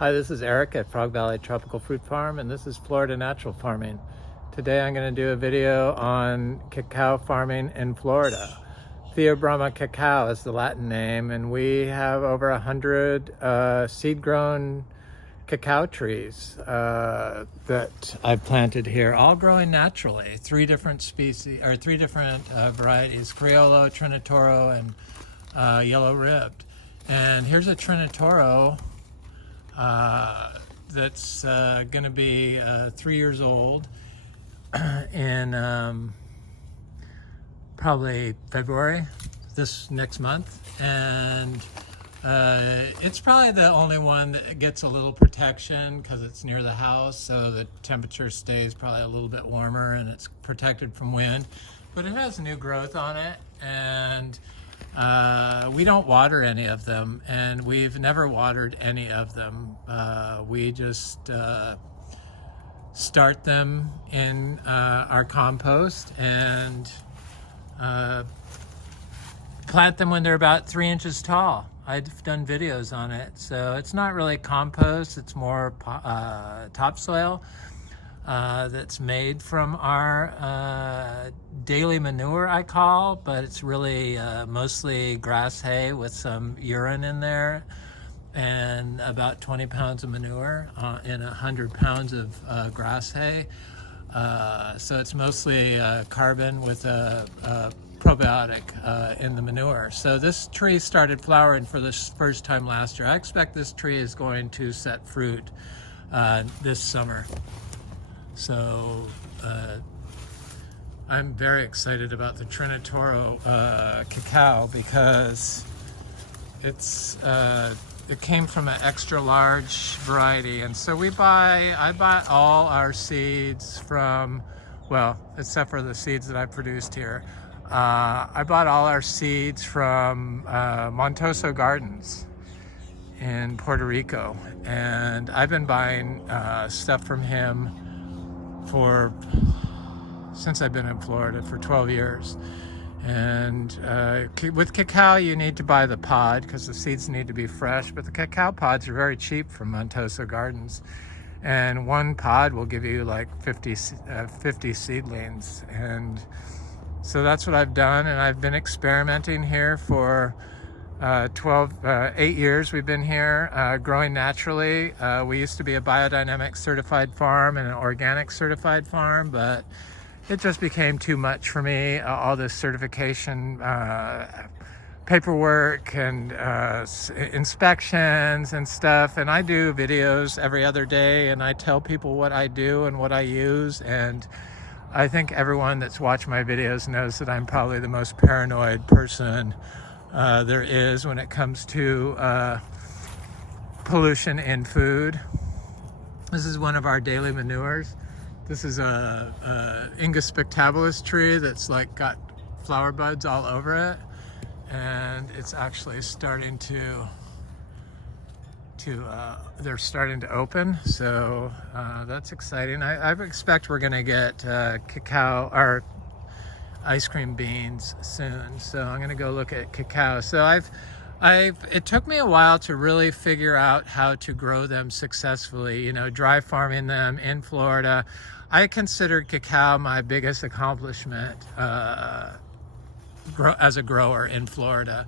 Hi, this is Eric at Frog Valley Tropical Fruit Farm, and this is Florida Natural Farming. Today I'm going to do a video on cacao farming in Florida. Theobroma cacao is the Latin name, and we have over 100 seed-grown cacao trees that I've planted here, all growing naturally. Three different varieties: Criollo, trinitorio, and yellow ribbed. And here's a trinitorio that's going to be 3 years old in probably February, this next month. And it's probably the only one that gets a little protection because it's near the house, so the temperature stays probably a little bit warmer and it's protected from wind. But it has new growth on it, and we don't water any of them, and we've never watered any of them. We just start them in our compost and plant them when they're about 3 inches tall. I've done videos on it, so it's not really compost, it's more topsoil that's made from our daily manure, I call, but it's really mostly grass hay with some urine in there, and about 20 pounds of manure in 100 pounds of grass hay. So it's mostly carbon with a probiotic in the manure. So this tree started flowering for the first time last year. I expect this tree is going to set fruit this summer. So I'm very excited about the trinitorio cacao because it came from an extra large variety, and so I buy all our seeds from, well, except for the seeds that I produced here. I bought all our seeds from Montoso Gardens in Puerto Rico, and I've been buying stuff from him since I've been in Florida for 12 years. And with cacao, you need to buy the pod because the seeds need to be fresh, but the cacao pods are very cheap from Montoso Gardens, and one pod will give you like 50 seedlings. And so that's what I've done, and I've been experimenting here for 8 years. We've been here growing naturally. We used to be a biodynamic certified farm and an organic certified farm, but it just became too much for me, all this certification paperwork and inspections and stuff. And I do videos every other day, and I tell people what I do and what I use. And I think everyone that's watched my videos knows that I'm probably the most paranoid person there is when it comes to pollution in food. This is one of our daily manures. This is a Inga spectabilis tree that's like got flower buds all over it, and it's actually starting they're starting to open, so that's exciting. I expect we're gonna get cacao or ice cream beans soon, so I'm gonna go look at cacao. So it took me a while to really figure out how to grow them successfully, dry farming them in Florida. I considered cacao my biggest accomplishment as a grower in Florida,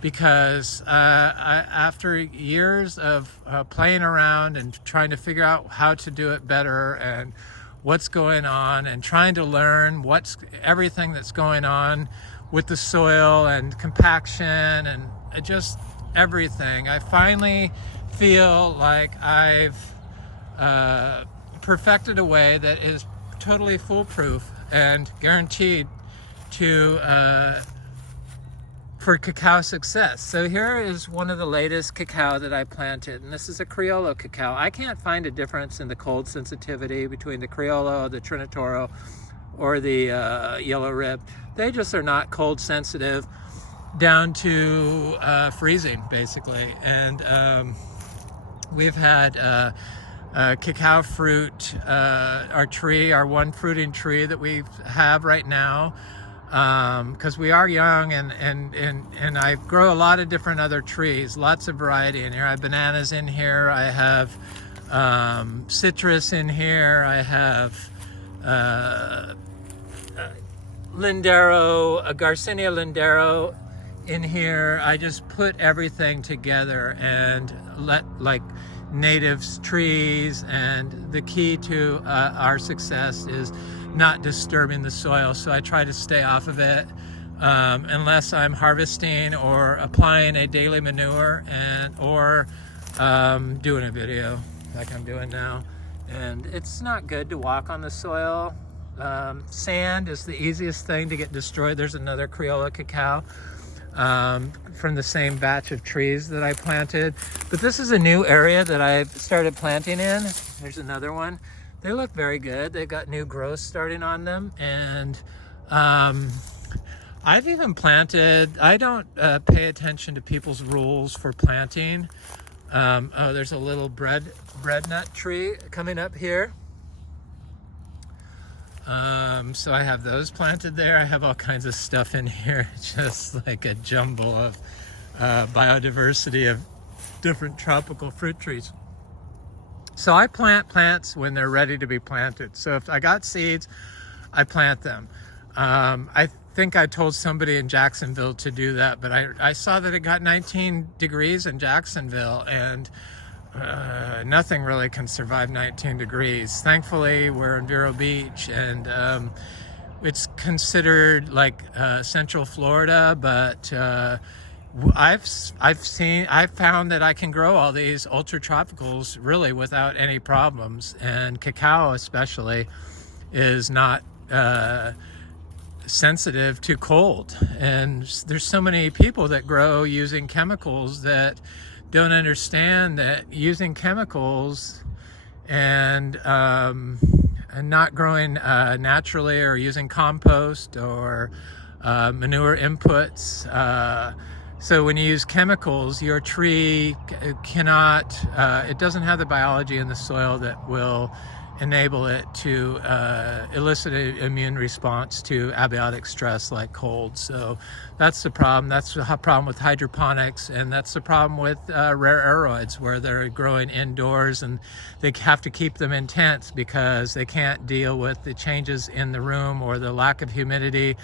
because after years of playing around and trying to figure out how to do it better and what's going on, and trying to learn everything that's going on with the soil and compaction and just everything, I finally feel like I've perfected a way that is totally foolproof and guaranteed for cacao success. So here is one of the latest cacao that I planted, and this is a Criollo cacao. I can't find a difference in the cold sensitivity between the Criollo, the trinitorio, or the yellow rib. They just are not cold sensitive down to freezing, basically. And we've had cacao fruit, our one fruiting tree that we have right now, because we are young, and I grow a lot of different other trees, lots of variety in here. I have bananas in here, I have citrus in here, I have Lindero, a Garcinia Lindero in here. I just put everything together and let like natives trees, and the key to our success is not disturbing the soil, so I try to stay off of it unless I'm harvesting or applying a daily manure or doing a video like I'm doing now. And it's not good to walk on the soil. Sand is the easiest thing to get destroyed. There's another Criollo cacao from the same batch of trees that I planted. But this is a new area that I've started planting in. There's another one. They look very good. They've got new growth starting on them. And I've even planted, I don't pay attention to people's rules for planting. Oh, there's a little bread nut tree coming up here. So I have those planted there. I have all kinds of stuff in here, just like a jumble of biodiversity of different tropical fruit trees. So I plant plants when they're ready to be planted. So if I got seeds, I plant them. I think I told somebody in Jacksonville to do that, but I saw that it got 19 degrees in Jacksonville, and nothing really can survive 19 degrees. Thankfully, we're in Vero Beach, and it's considered like Central Florida, but I've found that I can grow all these ultra tropicals really without any problems, and cacao especially is not sensitive to cold. And there's so many people that grow using chemicals that don't understand that using chemicals and not growing naturally, or using compost or manure inputs. So when you use chemicals, your tree cannot, it doesn't have the biology in the soil that will enable it to elicit an immune response to abiotic stress like cold. So that's the problem. That's the problem with hydroponics, and that's the problem with rare aroids, where they're growing indoors and they have to keep them in tents because they can't deal with the changes in the room or the lack of humidity.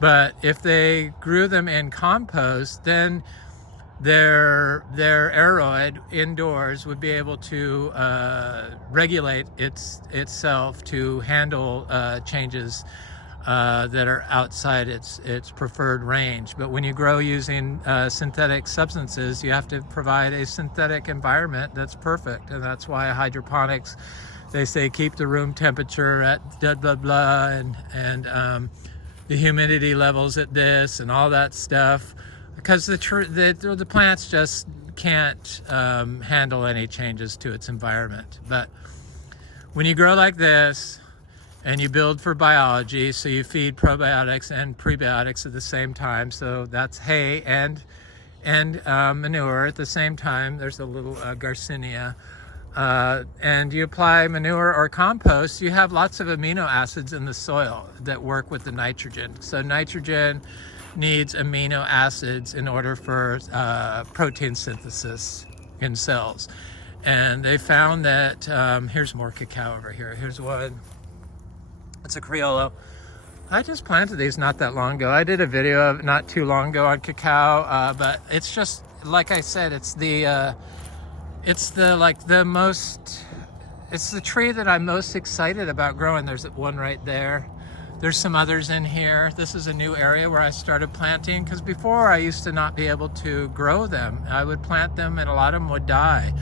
But if they grew them in compost, then their aroid indoors would be able to regulate itself to handle changes that are outside its preferred range. But when you grow using synthetic substances, you have to provide a synthetic environment that's perfect, and that's why hydroponics, they say keep the room temperature at blah blah blah, and the humidity levels at this and all that stuff, because the plants just can't handle any changes to its environment. But when you grow like this and you build for biology, so you feed probiotics and prebiotics at the same time, so that's hay and manure at the same time. There's a little Garcinia. And you apply manure or compost, you have lots of amino acids in the soil that work with the nitrogen. So nitrogen needs amino acids in order for protein synthesis in cells. And they found that, here's more cacao over here. Here's one. It's a Criollo. I just planted these not that long ago. I did a video of not too long ago on cacao, but it's just, like I said, it's the tree that I'm most excited about growing. There's one right there. There's some others in here. This is a new area where I started planting, because before I used to not be able to grow them. I would plant them and a lot of them would die.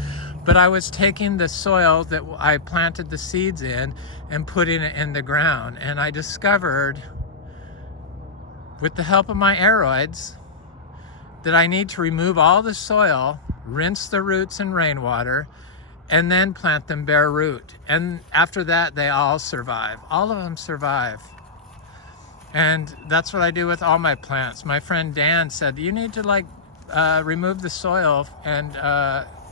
But I was taking the soil that I planted the seeds in and putting it in the ground. And I discovered, with the help of my aroids, that I need to remove all the soil, rinse the roots in rainwater, and then plant them bare root. And after that, they all survive. All of them survive. And that's what I do with all my plants. My friend Dan said, you need to remove the soil and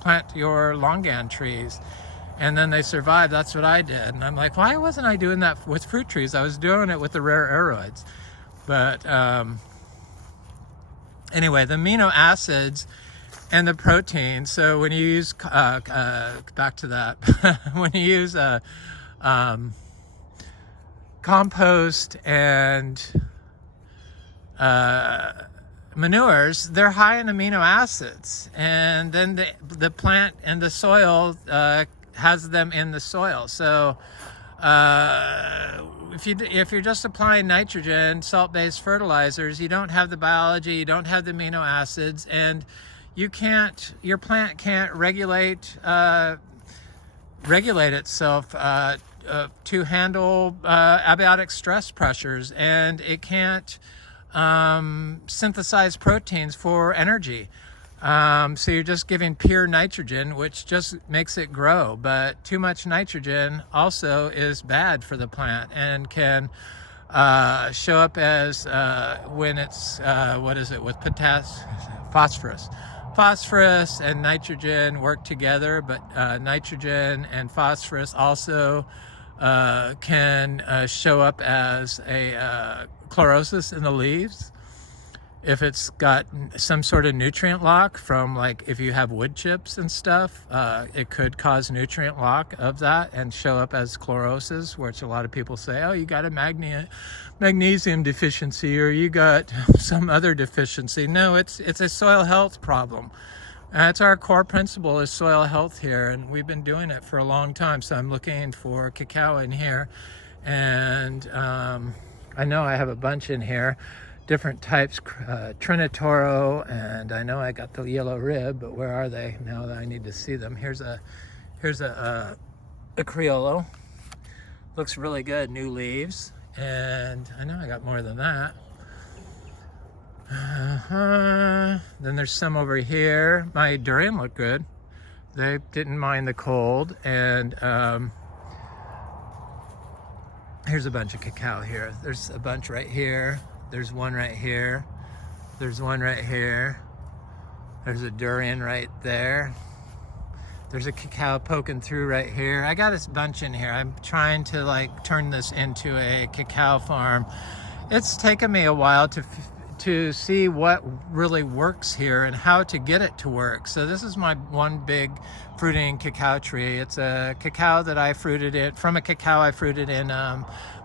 plant your longan trees, and then they survive. That's what I did. And I'm like, why wasn't I doing that with fruit trees? I was doing it with the rare aroids. But anyway, the amino acids and the protein. So when you use back to that, when you use compost and manures, they're high in amino acids, and then the plant and the soil has them in the soil. So if you're just applying nitrogen, salt-based fertilizers, you don't have the biology, you don't have the amino acids, and your plant can't regulate itself to handle abiotic stress pressures, and it can't synthesize proteins for energy. So you're just giving pure nitrogen, which just makes it grow. But too much nitrogen also is bad for the plant and can show up as when it's, with phosphorus. Phosphorus and nitrogen work together, but nitrogen and phosphorus also can show up as a chlorosis in the leaves. If it's got some sort of nutrient lock from, like, if you have wood chips and stuff, it could cause nutrient lock of that and show up as chlorosis, which a lot of people say, oh, you got a magnesium deficiency, or you got some other deficiency. No, it's a soil health problem. That's our core principle, is soil health here, and we've been doing it for a long time. So I'm looking for cacao in here, and I know I have a bunch in here. Different types, trinitorio, and I know I got the yellow rib, but where are they now that I need to see them? Here's a Criollo. Looks really good, new leaves, and I know I got more than that. Then there's some over here. My durian looked good. They didn't mind the cold, and here's a bunch of cacao here. There's a bunch right here. There's one right here. There's one right here. There's a durian right there. There's a cacao poking through right here. I got this bunch in here. I'm trying to, like, turn this into a cacao farm. It's taken me a while to see what really works here and how to get it to work. So this is my one big fruiting cacao tree. It's a cacao that I fruited it from a cacao I fruited in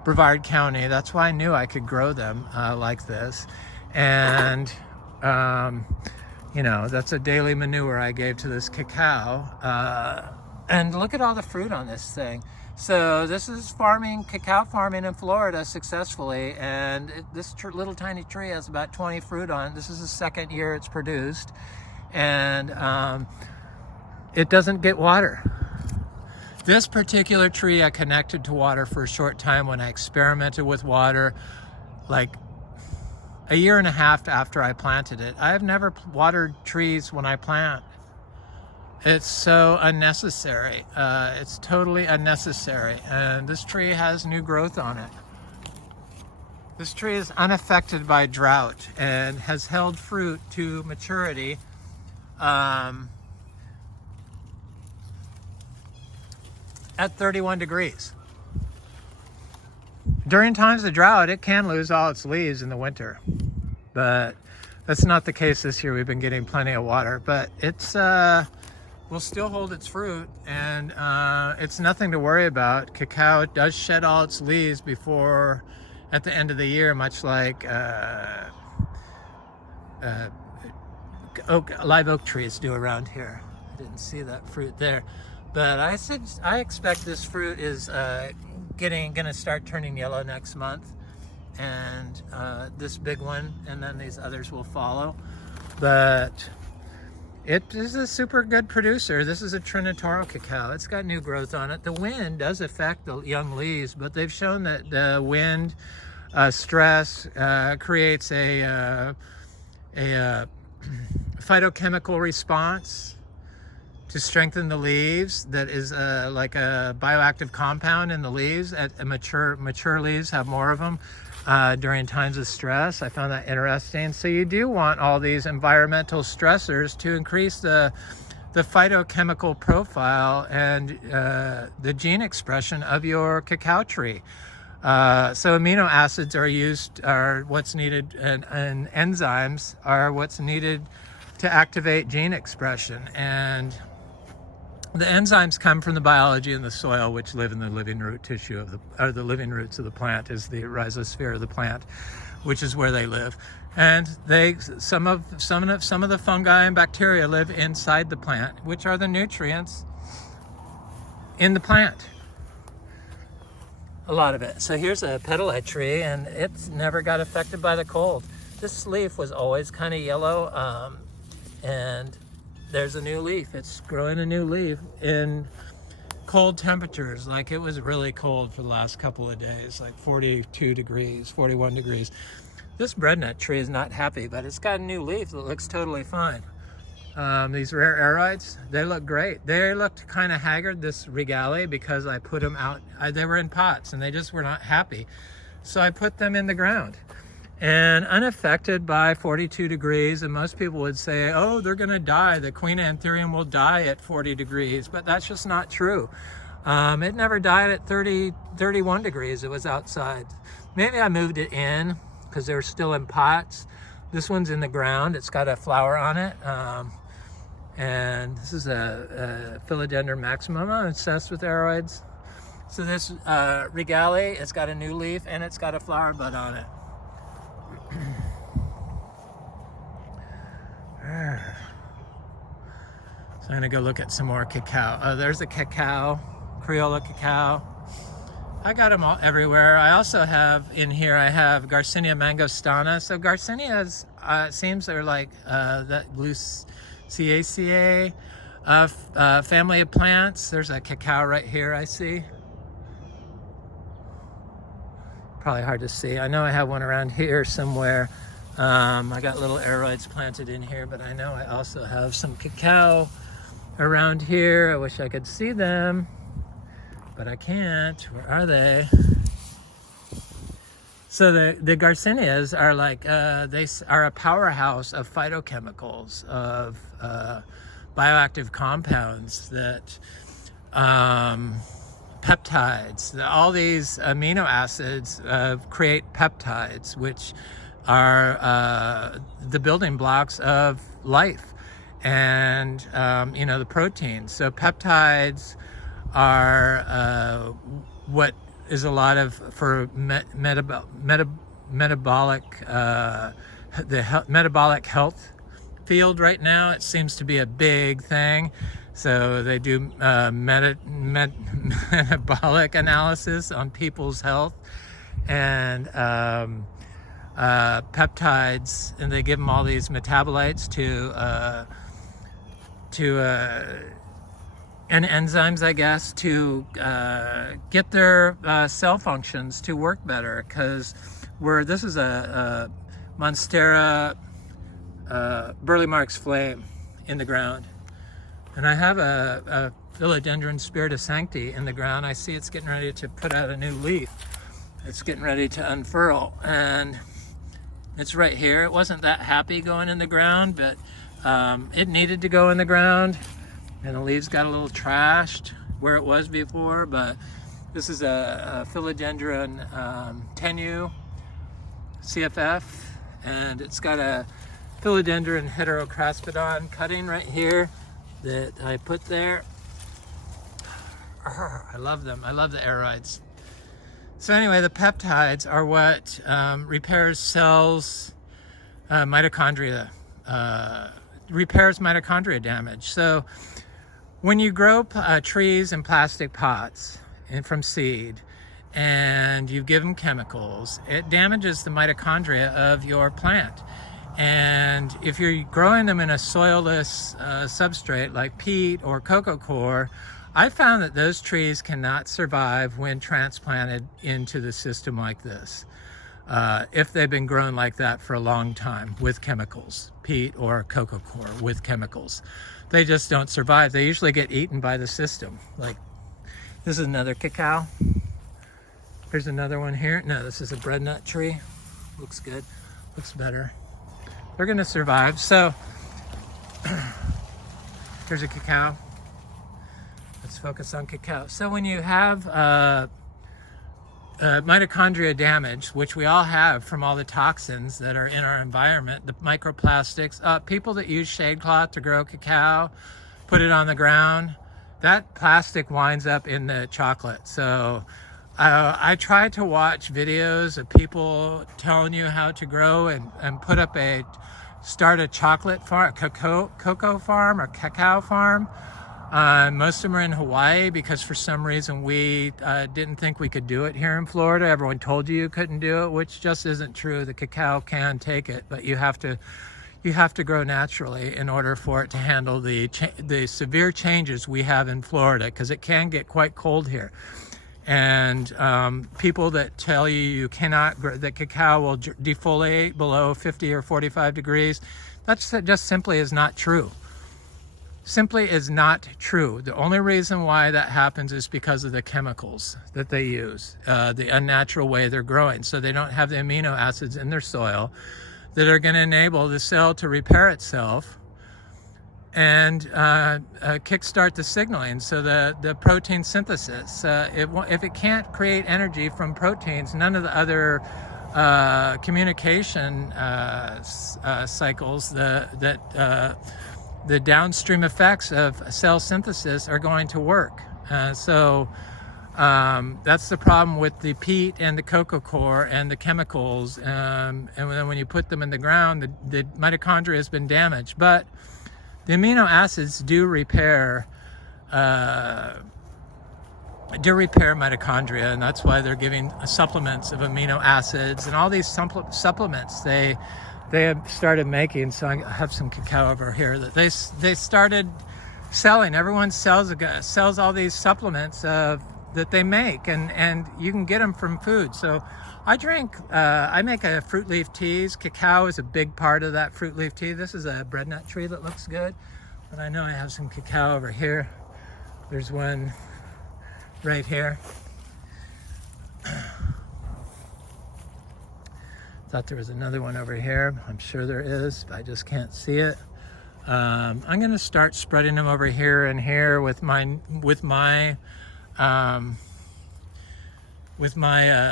Brevard County. That's why I knew I could grow them like this. And that's a daily manure I gave to this cacao. And look at all the fruit on this thing. So this is cacao farming in Florida successfully, and this little tiny tree has about 20 fruit on it. This is the second year it's produced, and it doesn't get water. This particular tree I connected to water for a short time when I experimented with water, like a year and a half after I planted it. I have never watered trees when I plant. It's so unnecessary. It's totally unnecessary. And this tree has new growth on it. This tree is unaffected by drought and has held fruit to maturity at 31 degrees. During times of drought, it can lose all its leaves in the winter, but that's not the case this year. We've been getting plenty of water, but it's will still hold its fruit, and it's nothing to worry about. Cacao does shed all its leaves at the end of the year, much like live oak trees do around here. I didn't see that fruit there, but I expect this fruit is gonna start turning yellow next month, and this big one, and then these others will follow. But it is a super good producer. This is a trinitorio cacao. It's got new growth on it. The wind does affect the young leaves, but they've shown that the wind stress creates a phytochemical response to strengthen the leaves that is like a bioactive compound in the leaves. Mature leaves have more of them during times of stress. I found that interesting. So you do want all these environmental stressors to increase the phytochemical profile and the gene expression of your cacao tree. So amino acids are what's needed, and enzymes are what's needed to activate gene expression. And the enzymes come from the biology in the soil, which live in the living root tissue or the living roots of the plant is the rhizosphere of the plant, which is where they live. And some of the fungi and bacteria live inside the plant, which are the nutrients in the plant. A lot of it. So here's a petalite tree, and it's never got affected by the cold. This leaf was always kind of yellow, and there's a new leaf. It's growing a new leaf in cold temperatures. Like, it was really cold for the last couple of days, like 42 degrees, 41 degrees. This breadnut tree is not happy, but it's got a new leaf that looks totally fine. These rare Aroids, they look great. They looked kind of haggard, this regale, because I put them out. They were in pots and they just were not happy. So I put them in the ground and unaffected by 42 degrees. And most people would say, oh, they're gonna die. The Queen Anthurium will die at 40 degrees, but that's just not true. It never died at 31 degrees. It was outside. Maybe I moved it in because they're still in pots. This one's in the ground. It's got a flower on it. And this is a Philodendron maximum. I'm obsessed with Aroids. So this regale, it's got a new leaf and it's got a flower bud on it. So I'm gonna go look at some more cacao. Oh, there's a cacao, Criollo cacao. I got them all everywhere. I also have in here, I have Garcinia mangostana. So Garcinias, seems they're like that Gluciaceae family of plants. There's a cacao right here, I see. Probably hard to see. I know I have one around here somewhere. I got little Aroids planted in here, but I know I also have some cacao around here. I wish I could see them, but I can't. Where are they? So the Garcinias are like, they are a powerhouse of phytochemicals, of bioactive compounds that, peptides, all these amino acids create peptides, which are the building blocks of life, and the proteins. So peptides are what is a lot of for metabolic metabolic health field right now. It seems to be a big thing. So they do metabolic analysis on people's health, and peptides, and they give them all these metabolites and enzymes, I guess, to get their cell functions to work better. Because this is a Monstera Burley Marks flame in the ground. And I have a Philodendron Spiritus Sancti in the ground. I see it's getting ready to put out a new leaf. It's getting ready to unfurl, and it's right here. It wasn't that happy going in the ground, but it needed to go in the ground, and the leaves got a little trashed where it was before. But this is a Philodendron tenue CFF, and it's got a Philodendron heterocraspidon cutting right here that I put there. I love them. I love the Aroids. So anyway, the peptides are what repairs cells, mitochondria, repairs mitochondria damage. So when you grow trees in plastic pots and from seed, and you give them chemicals, it damages the mitochondria of your plant. And if you're growing them in a soilless substrate like peat or cocoa coir, I found that those trees cannot survive when transplanted into the system like this, if they've been grown like that for a long time with chemicals, peat or cocoa coir with chemicals. They just don't survive. They usually get eaten by the system. Like, this is another cacao. Here's another one here. No, this is a breadnut tree. Looks good, looks better. They're gonna survive. So here's a cacao. Let's focus on cacao. So when you have mitochondria damage, which we all have from all the toxins that are in our environment, the microplastics. People that use shade cloth to grow cacao, put it on the ground, that plastic winds up in the chocolate. So I try to watch videos of people telling you how to grow and start a chocolate farm, cocoa farm or cacao farm. Most of them are in Hawaii because for some reason we didn't think we could do it here in Florida. Everyone told you couldn't do it, which just isn't true. The cacao can take it, but you have to grow naturally in order for it to handle the severe changes we have in Florida, because it can get quite cold here. And people that tell you cannot grow, that cacao will defoliate below 50 or 45 degrees, that's just simply is not true. Simply is not true. The only reason why that happens is because of the chemicals that they use, the unnatural way they're growing. So they don't have the amino acids in their soil that are going to enable the cell to repair itself and kickstart the signaling. So the protein synthesis, if it can't create energy from proteins, none of the other communication cycles, the downstream effects of cell synthesis are going to work. So that's the problem with the peat and the cocoa core and the chemicals. And then when you put them in the ground, the mitochondria has been damaged. But the amino acids do repair mitochondria, and that's why they're giving supplements of amino acids and all these supplements they have started making. So I have some cacao over here that they started selling. Everyone sells all these supplements that they make, and you can get them from food. So I make a fruit leaf teas. Cacao is a big part of that fruit leaf tea. This is a bread nut tree that looks good, but I know I have some cacao over here. There's one right here. Thought there was another one over here. I'm sure there is, but I just can't see it. I'm going to start spreading them over here and here with my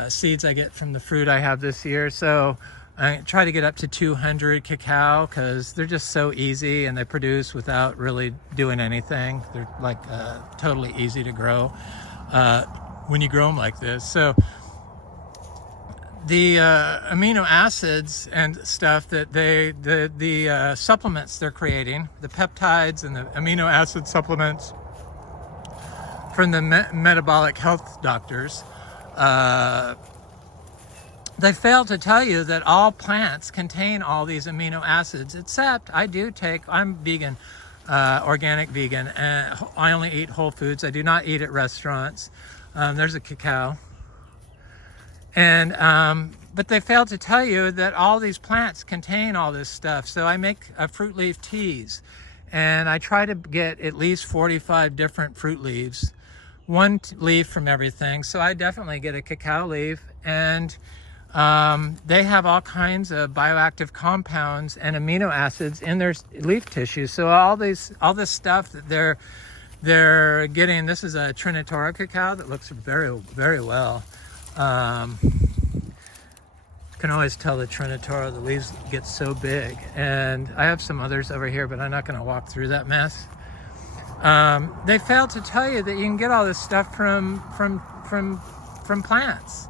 seeds I get from the fruit I have this year. So I try to get up to 200 cacao because they're just so easy and they produce without really doing anything. They're like totally easy to grow when you grow them like this. So the amino acids and stuff that the supplements they're creating, the peptides and the amino acid supplements from the metabolic health doctors, they fail to tell you that all plants contain all these amino acids, except I'm vegan, organic vegan, and I only eat whole foods. I do not eat at restaurants. There's a cacao. And but they fail to tell you that all these plants contain all this stuff. So I make fruit leaf teas, and I try to get at least 45 different fruit leaves, one leaf from everything. So I definitely get a cacao leaf, and they have all kinds of bioactive compounds and amino acids in their leaf tissue. So all this stuff that they're getting. This is a trinitorio cacao that looks very, very well. Can always tell the trinitorio, the leaves get so big. And I have some others over here, but I'm not going to walk through that mess. They fail to tell you that you can get all this stuff from plants.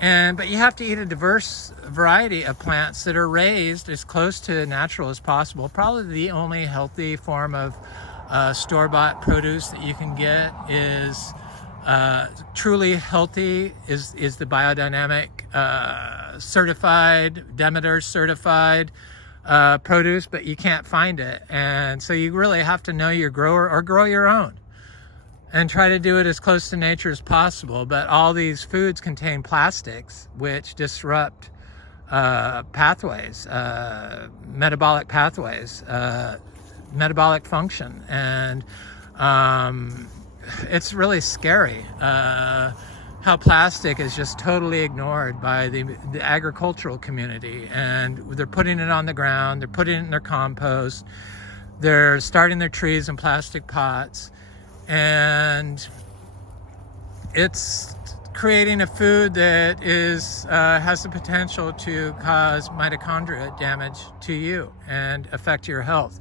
But you have to eat a diverse variety of plants that are raised as close to natural as possible. Probably the only healthy form of store-bought produce that you can get is truly healthy is the biodynamic certified, Demeter certified produce, but you can't find it. And so you really have to know your grower or grow your own and try to do it as close to nature as possible. But all these foods contain plastics, which disrupt pathways, metabolic pathways, metabolic function. And it's really scary how plastic is just totally ignored by the agricultural community, and they're putting it on the ground, they're putting it in their compost, they're starting their trees in plastic pots, and it's creating a food that has the potential to cause mitochondria damage to you and affect your health.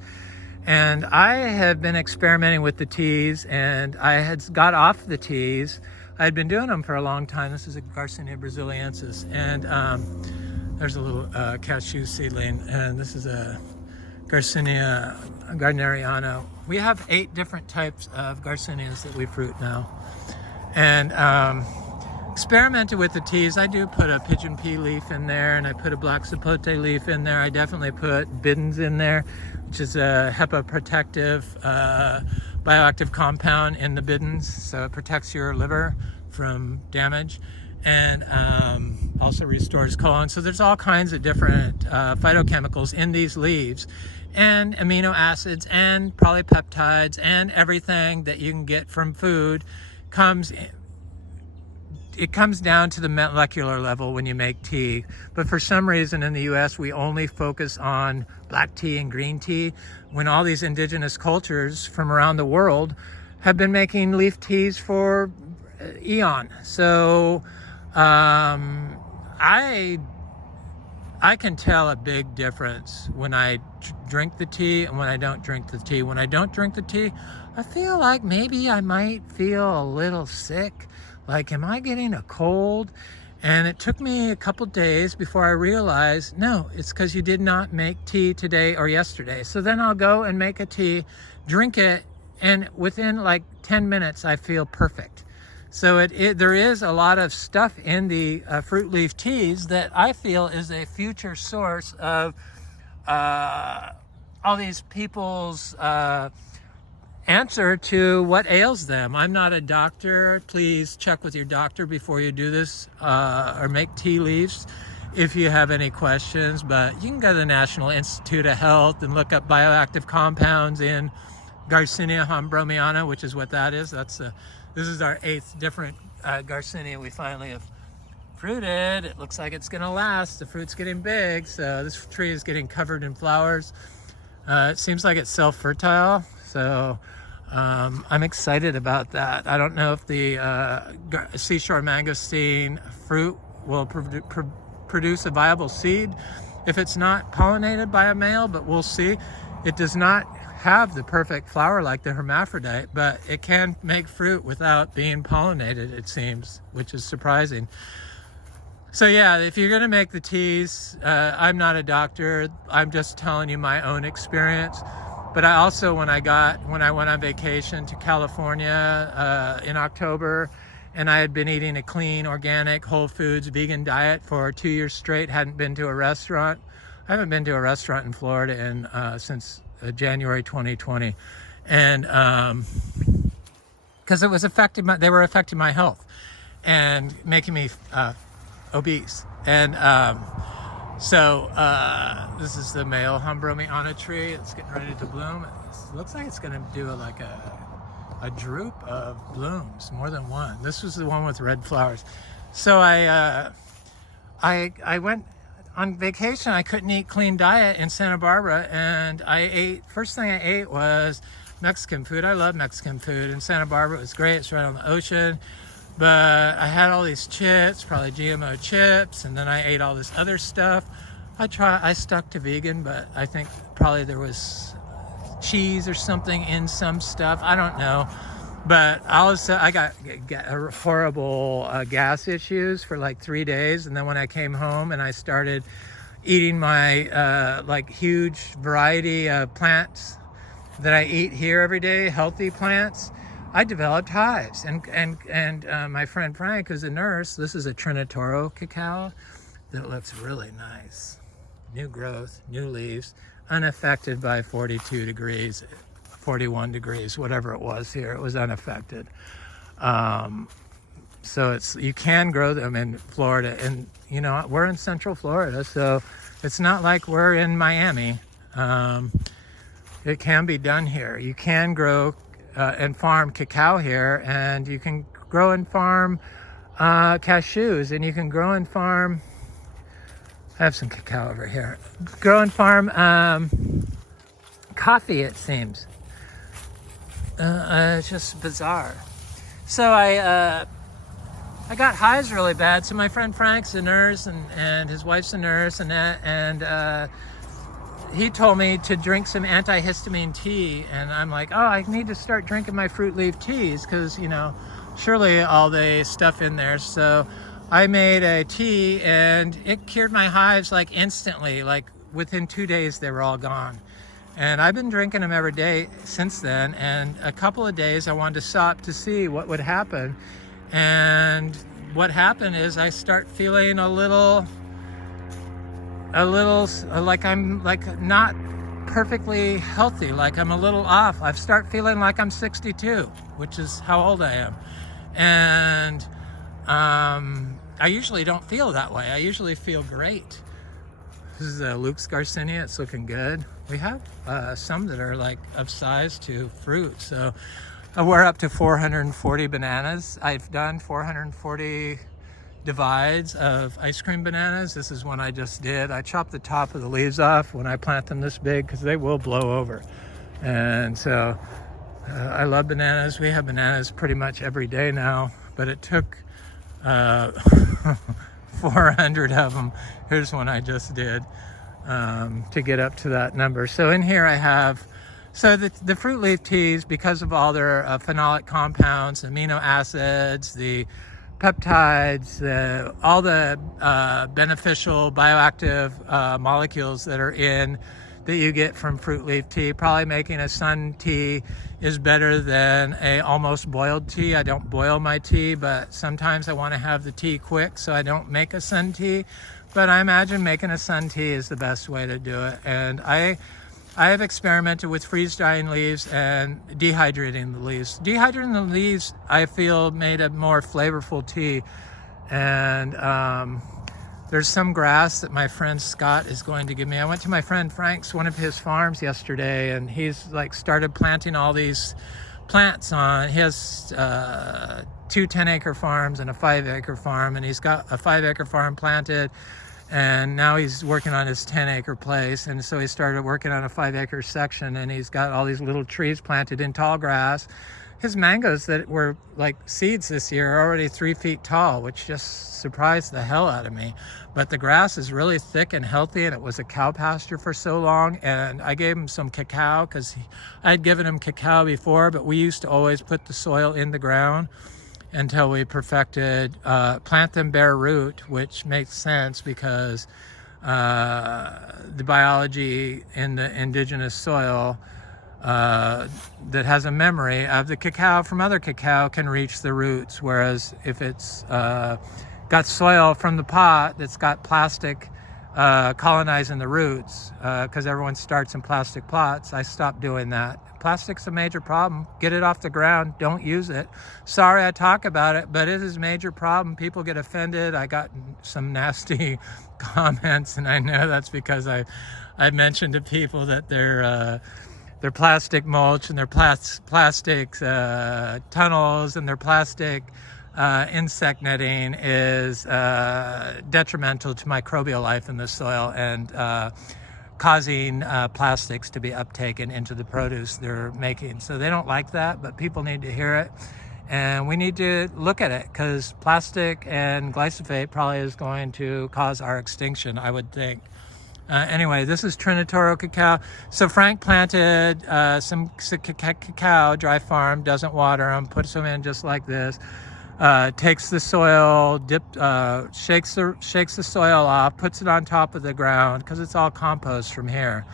And I have been experimenting with the teas, and I had got off the teas. I had been doing them for a long time. This is a Garcinia brasiliensis, and there's a little cashew seedling, and this is a Garcinia gardneriana. We have 8 different types of Garcinias that we fruit now. And experimented with the teas. I do put a pigeon pea leaf in there, and I put a black sapote leaf in there. I definitely put bidens in there, which is a HEPA-protective bioactive compound in the bidens, so it protects your liver from damage, and also restores colon. So there's all kinds of different phytochemicals in these leaves, and amino acids, and polypeptides, and everything that you can get from food comes down to the molecular level when you make tea. But for some reason in the US, we only focus on black tea and green tea, when all these indigenous cultures from around the world have been making leaf teas for eon. So I can tell a big difference when I drink the tea and when I don't drink the tea. When I don't drink the tea, I feel like maybe I might feel a little sick. Like, am I getting a cold? And it took me a couple days before I realized, no, it's because you did not make tea today or yesterday. So then I'll go and make a tea, drink it, and within like 10 minutes, I feel perfect. So there is a lot of stuff in the fruit leaf teas that I feel is a future source of all these people's answer to what ails them. I'm not a doctor. Please check with your doctor before you do this or make tea leaves if you have any questions. But you can go to the National Institute of Health and look up bioactive compounds in Garcinia hambromiana, which is what that is. This is our 8th different Garcinia we finally have fruited. It looks like it's gonna last. The fruit's getting big, so this tree is getting covered in flowers. It seems like it's self-fertile, so I'm excited about that. I don't know if the seashore mangosteen fruit will produce a viable seed if it's not pollinated by a male, but we'll see. It does not have the perfect flower like the hermaphrodite, but it can make fruit without being pollinated, it seems, which is surprising. So yeah, if you're gonna make the teas, I'm not a doctor. I'm just telling you my own experience. But I also, when I went on vacation to California in October, and I had been eating a clean, organic, whole foods, vegan diet for 2 years straight, hadn't been to a restaurant. I haven't been to a restaurant in Florida since January 2020, and because it was they were affecting my health and making me obese. And so this is the male hambromiana tree. It's getting ready to bloom. It looks like it's going to do a droop of blooms, more than one. This was the one with red flowers. So I went on vacation. I couldn't eat clean diet in Santa Barbara, and first thing I ate was Mexican food. I love Mexican food. In Santa Barbara, it was great. It's right on the ocean. But I had all these chips, probably GMO chips, and then I ate all this other stuff. I stuck to vegan, but I think probably there was cheese or something in some stuff. I don't know. But I got horrible gas issues for like 3 days. And then when I came home and I started eating my like huge variety of plants that I eat here every day, healthy plants, I developed hives. And my friend Frank, who's a nurse, this is a trinitorio cacao that looks really nice. New growth, new leaves, unaffected by 42 degrees. 41 degrees, whatever it was here, it was unaffected. So you can grow them in Florida, and you know, we're in Central Florida, so it's not like we're in Miami. It can be done here. You can grow and farm cacao here, and you can grow and farm cashews, and you can grow and farm, I have some cacao over here, grow and farm coffee, it seems. It's just bizarre. So I got hives really bad. So my friend Frank's a nurse, and his wife's a nurse, and he told me to drink some antihistamine tea, and I'm like, oh, I need to start drinking my fruit leaf teas because, you know, surely all the stuff in there. So I made a tea, and it cured my hives like instantly. Like within 2 days, they were all gone. And I've been drinking them every day since then. And a couple of days I wanted to stop to see what would happen. And what happened is I start feeling a little like I'm like not perfectly healthy, like I'm a little off. I start feeling like I'm 62, which is how old I am. And I usually don't feel that way. I usually feel great. This is Luke's Garcinia. It's looking good. We have some that are like of size to fruit. So we're up to 440 bananas. I've done 440 divides of ice cream bananas. This is one I just did. I chopped the top of the leaves off when I plant them this big because they will blow over. And so I love bananas. We have bananas pretty much every day now, but it took 400 of them. Here's one I just did to get up to that number. So in here I have, so the fruit leaf teas, because of all their phenolic compounds, amino acids, the peptides, all the beneficial bioactive molecules that are in that you get from fruit leaf tea. Probably making a sun tea is better than a almost boiled tea. I don't boil my tea, but sometimes I want to have the tea quick, so I don't make a sun tea. But I imagine making a sun tea is the best way to do it. And I have experimented with freeze-drying leaves and dehydrating the leaves. Dehydrating the leaves, I feel, made a more flavorful tea. And there's some grass that my friend Scott is going to give me. I went to my friend Frank's, one of his farms yesterday, and he's like started planting all these plants on. He has 2 10-acre farms and a 5-acre farm, and he's got a 5-acre farm planted, and now he's working on his 10-acre place. And so he started working on a 5-acre section, and he's got all these little trees planted in tall grass. His mangoes that were like seeds this year are already 3 feet tall, which just surprised the hell out of me. But the grass is really thick and healthy, and it was a cow pasture for so long. And I gave him some cacao because I'd given him cacao before, but we used to always put the soil in the ground until we perfected plant them bare root, which makes sense because the biology in the indigenous soil that has a memory of the cacao from other cacao can reach the roots, whereas if it's got soil from the pot that's got plastic colonizing the roots, because everyone starts in plastic pots, I stopped doing that. Plastic's a major problem. Get it off the ground. Don't use it. Sorry I talk about it, but it is a major problem. People get offended. I got some nasty comments, and I know that's because I mentioned to people that their plastic mulch and their plastic tunnels and their plastic insect netting is detrimental to microbial life in the soil and causing plastics to be uptaken into the produce they're making. So they don't like that, but people need to hear it. And we need to look at it because plastic and glyphosate probably is going to cause our extinction, I would think. Anyway, this is trinitorio cacao. So Frank planted some cacao, dry farm, doesn't water them, puts them in just like this. Takes the soil, shakes the soil off, puts it on top of the ground because it's all compost from here,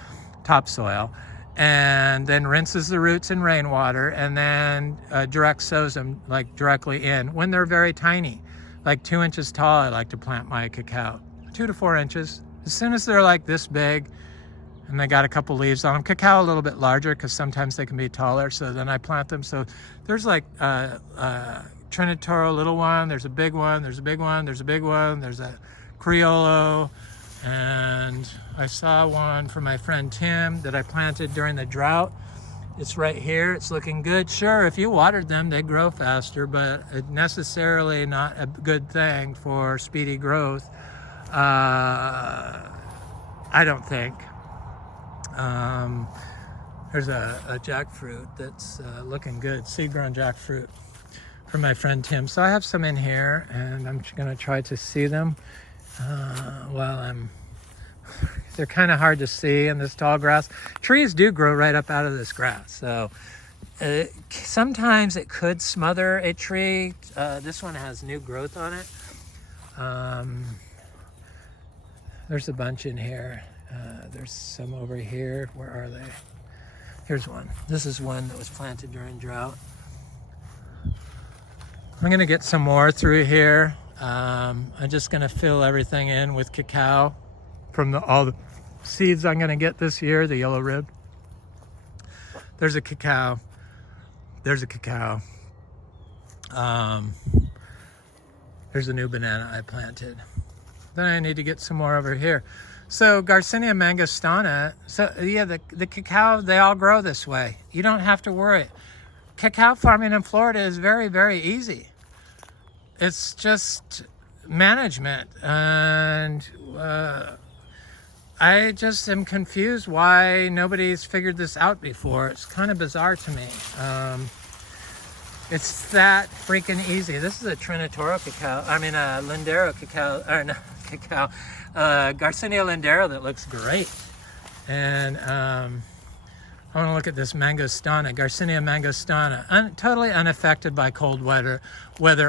topsoil, and then rinses the roots in rainwater, and then direct sows them like directly in when they're very tiny, like 2 inches tall. I like to plant my cacao, 2 to 4 inches. As soon as they're like this big and they got a couple leaves on them, cacao a little bit larger because sometimes they can be taller, so then I plant them. So there's like trinitorio little one, there's a big one, there's a big one, there's a big one, there's a Criollo, and I saw one from my friend Tim that I planted during the drought. It's right here. It's looking good. Sure, if you watered them, they grow faster, but necessarily not a good thing for speedy growth. I don't think. There's a jackfruit that's looking good, seed-grown jackfruit. from my friend Tim. So I have some in here, and I'm going to try to see them while I'm... They're kind of hard to see in this tall grass. Trees do grow right up out of this grass, so sometimes it could smother a tree. This one has new growth on it. There's a bunch in here. There's some over here. Where are they? Here's one. This is one that was planted during drought. I'm gonna get some more through here. I'm just gonna fill everything in with cacao from all the seeds I'm gonna get this year, the yellow rib. There's a cacao. There's a cacao. There's a new banana I planted. Then I need to get some more over here. So Garcinia mangostana, so yeah, the cacao, they all grow this way. You don't have to worry. Cacao farming in Florida is very, very easy. It's just management, and I just am confused why nobody's figured this out before. It's kind of bizarre to me. It's that freaking easy. This is a trinitorio cacao. I mean, a lindero cacao, or no, cacao, Garcinia lindero that looks great. And I want to look at this mangostana, Garcinia mangostana, totally unaffected by cold weather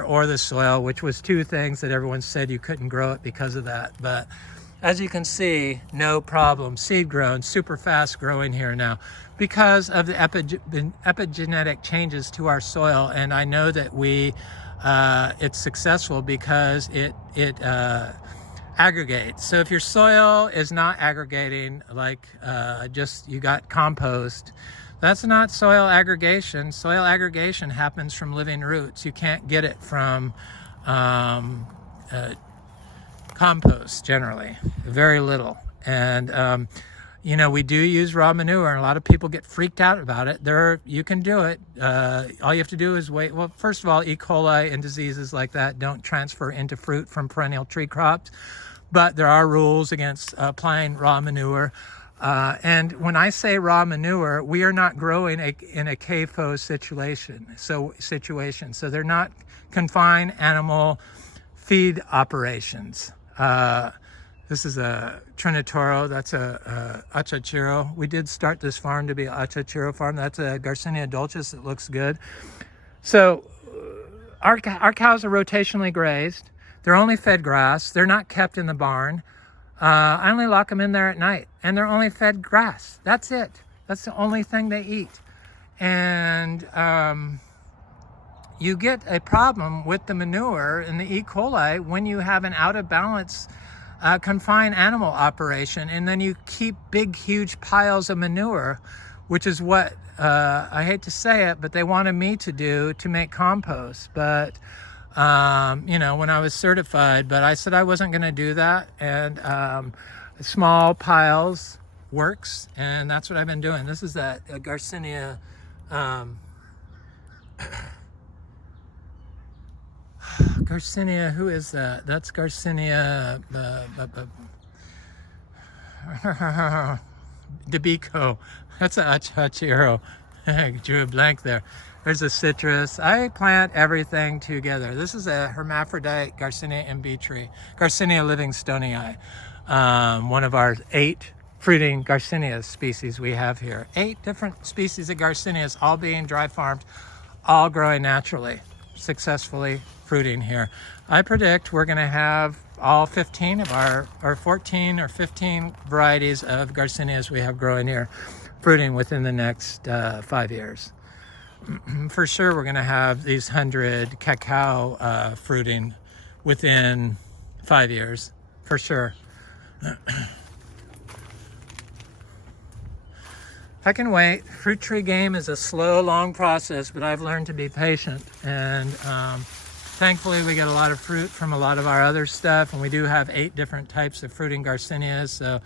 or the soil, which was two things that everyone said you couldn't grow it because of that. But as you can see, no problem. Seed grown, super fast growing here now because of the epigenetic changes to our soil. And I know that it's successful because it aggregates. So if your soil is not aggregating, like just you got compost, that's not soil aggregation. Soil aggregation happens from living roots. You can't get it from compost generally, very little. And you know, we do use raw manure, and a lot of people get freaked out about it. You can do it. All you have to do is wait. Well, first of all, E. coli and diseases like that don't transfer into fruit from perennial tree crops, but there are rules against applying raw manure. And when I say raw manure, we are not growing in a CAFO situation. So they're not confined animal feed operations. This is a trinitorio. That's a achachiro. We did start this farm to be an achachiro farm. That's a Garcinia dulcis that looks good. So our cows are rotationally grazed. They're only fed grass. They're not kept in the barn. I only lock them in there at night, and they're only fed grass. That's it. That's the only thing they eat. And you get a problem with the manure and the E. coli when you have an out of balance confined animal operation, and then you keep big, huge piles of manure, which is what I hate to say it, but they wanted me to do to make compost. But you know, when I was certified, but I said I wasn't going to do that, and small piles works, and that's what I've been doing. This is that Garcinia Garcinia, who is that? That's Garcinia Debico. That's a achachiro. I drew a blank there. There's a citrus. I plant everything together. This is a hermaphrodite Garcinia MB tree, Garcinia livingstonii, one of our 8 fruiting Garcinia species we have here. 8 different species of Garcinias, all being dry farmed, all growing naturally, successfully fruiting here. I predict we're going to have all 15 of our 14 or 15 varieties of Garcinias we have growing here fruiting within the next 5 years. For sure, we're going to have these 100 cacao fruiting within 5 years, for sure. I can wait. Fruit tree game is a slow, long process, but I've learned to be patient. And thankfully, we get a lot of fruit from a lot of our other stuff, and we do have 8 different types of fruiting Garcinias. So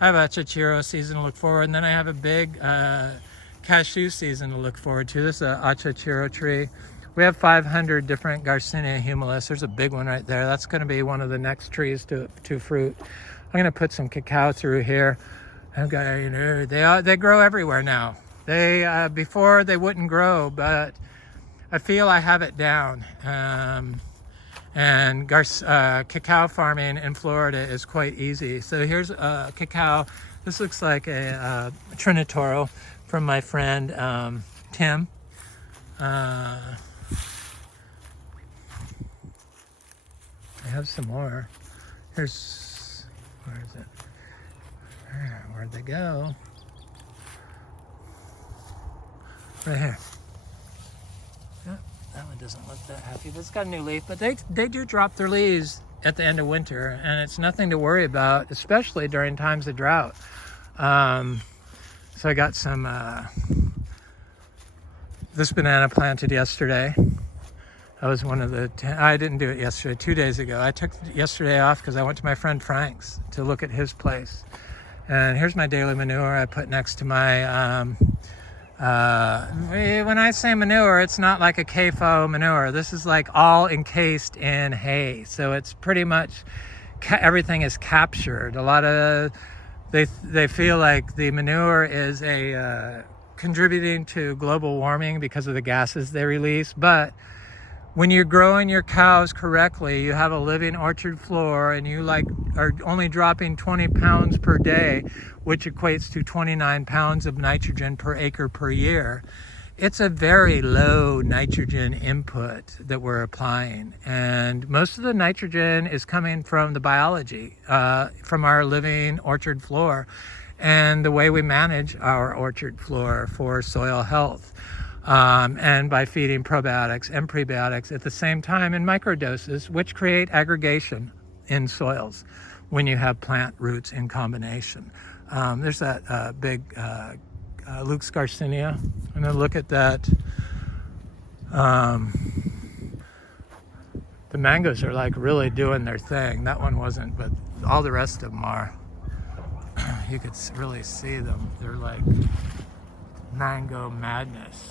I have a achachiro season to look forward, and then I have a big cashew season to look forward to. This is an achachiro tree. We have 500 different Garcinia humilis. There's a big one right there. That's going to be one of the next trees to fruit. I'm going to put some cacao through here. I've got, you know, they grow everywhere now. They before they wouldn't grow, but I feel I have it down. And cacao farming in Florida is quite easy. So here's cacao. This looks like a trinitorio from my friend Tim. I have some more. Where is it? Where'd they go? Right here. Yep, that one doesn't look that happy, but it's got a new leaf. But they do drop their leaves at the end of winter, and it's nothing to worry about, especially during times of drought. So I got some this banana planted yesterday. That was one of the I didn't do it yesterday, 2 days ago. I took yesterday off because I went to my friend Frank's to look at his place. And here's my daily manure I put next to my when I say manure, it's not like a CAFO manure. This is like all encased in hay, so it's pretty much everything is captured. A lot of they feel like the manure is contributing to global warming because of the gases they release, but when you're growing your cows correctly, you have a living orchard floor, and you are only dropping 20 pounds per day, which equates to 29 pounds of nitrogen per acre per year. It's a very low nitrogen input that we're applying, and most of the nitrogen is coming from the biology, from our living orchard floor, and the way we manage our orchard floor for soil health. And by feeding probiotics and prebiotics at the same time in microdoses, which create aggregation in soils when you have plant roots in combination. There's that big Luke's Garcinia. I'm going to look at that. The mangoes are like really doing their thing. That one wasn't, but all the rest of them are. You could really see them. They're like mango madness.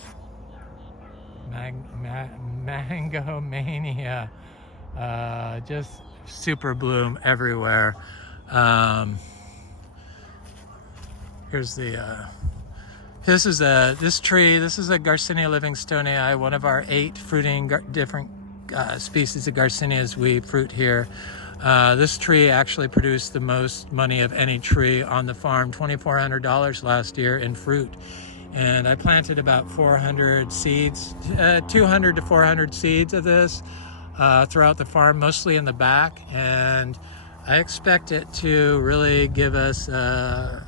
Mango mania, just super bloom everywhere. Here's the this is a Garcinia livingstonii, one of our 8 fruiting different species of Garcinias we fruit here. This tree actually produced the most money of any tree on the farm, $2,400 last year in fruit. And I planted about 400 seeds, 200 to 400 seeds of this throughout the farm, mostly in the back. And I expect it to really give us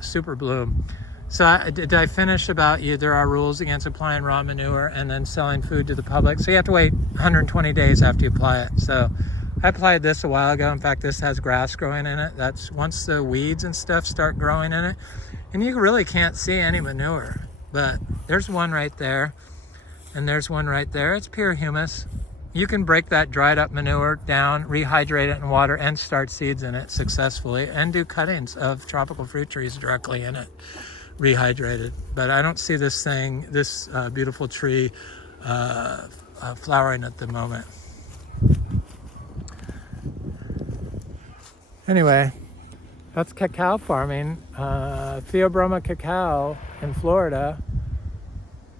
super bloom. So I finish about there are rules against applying raw manure and then selling food to the public. So you have to wait 120 days after you apply it. So I applied this a while ago. In fact, this has grass growing in it. That's once the weeds and stuff start growing in it. And you really can't see any manure. But there's one right there, and there's one right there. It's pure humus. You can break that dried up manure down, rehydrate it in water, and start seeds in it successfully, and do cuttings of tropical fruit trees directly in it, rehydrated. But I don't see this beautiful tree flowering at the moment. Anyway, that's cacao farming. Theobroma cacao in Florida.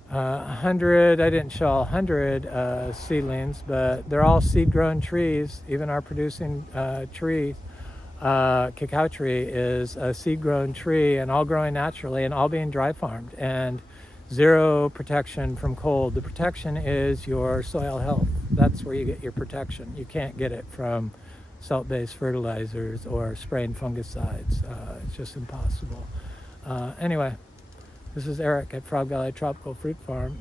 100, I didn't show 100 seedlings, but they're all seed-grown trees. Even our producing tree, cacao tree, is a seed-grown tree, and all growing naturally and all being dry farmed, and zero protection from cold. The protection is your soil health. That's where you get your protection. You can't get it from salt-based fertilizers or spraying fungicides. It's just impossible. Anyway, this is Eric at Frog Valley Tropical Fruit Farm.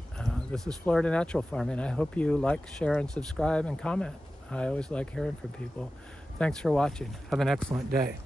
This is Florida Natural Farming. I hope you like, share, and subscribe and comment. I always like hearing from people. Thanks for watching. Have an excellent day.